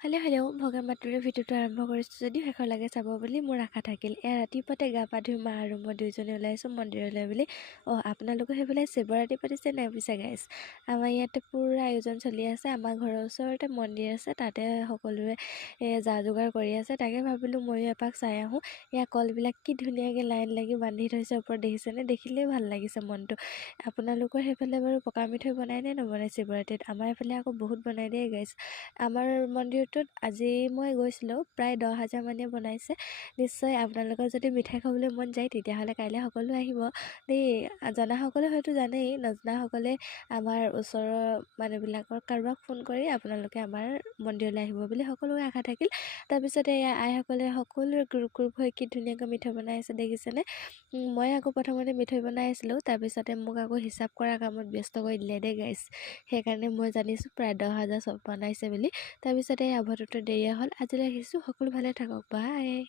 Hello' ভগা মাতুৰে ভিডিঅ'টো আৰম্ভ কৰিছোঁ যদিও শেষলৈকে চাব বুলি মোৰ আশা থাকিল। ৰাতিপুৱাতে গা পা ধুই মা আৰু মই দুয়োজনে ওলাইছোঁ মন্দিৰলৈ বুলি। আপোনালোকৰ সেইফালে শিৱৰাত্ৰি পাতিছে নাই পিছে গাইছ? আমাৰ ইয়াতে পূৰা আয়োজন চলি আছে। আমাৰ ঘৰৰ ওচৰতে মন্দিৰ আছে, তাতে সকলোৱে যা যোগাৰ কৰি আছে। তাকে ভাবিলোঁ ময়ো এপাক চাই আহোঁ। এয়া কলবিলাক কি ধুনীয়াকৈ লাইন লাগি বান্ধি থৈছে ওপৰত, দেখিছেনে? দেখিলেই ভাল লাগিছে মনটো। আপোনালোকৰ সেইফালে বাৰু পকা মিঠৈ বনাই নে নবনাই শিৱৰাত্ৰিত? আমাৰ এইফালে আকৌ বহুত বনাই দেই গাইছ। আমাৰ মন্দিৰটোত আজি মই গৈছিলোঁ, প্ৰায় 10,000 মানে বনাইছে। নিশ্চয় আপোনালোকৰ যদি মিঠাই খাবলৈ মন যায় তেতিয়াহ'লে কাইলৈ সকলো আহিব দেই। জনাসকলে হয়তো জানেই, নজনাসকলে আমাৰ ওচৰৰ মানুহবিলাকৰ কাৰোবাক ফোন কৰি আপোনালোকে আমাৰ মন্দিৰলৈ আহিব বুলি সকলোৰে আশা থাকিল। তাৰপিছতে এয়া আইসকলে সকলোৰে গ্ৰুপ হৈ কি ধুনীয়াকৈ মিঠৈ বনাই আছে দেখিছেনে? মই আকৌ প্ৰথমতে মিঠৈ বনাই আছিলোঁ, তাৰপিছতে মোক আকৌ হিচাপ কৰা কামত ব্যস্ত কৰি দিলে দেই গাইছ। সেইকাৰণে মই জানিছোঁ প্ৰায় 10,000 চব বনাইছে বুলি। তাৰপিছতে আভ্যন্তৰীণ দেৰিয়া হ'ল। আজিলৈ আহিছোঁ, সকলো ভালে থাকক, বাই।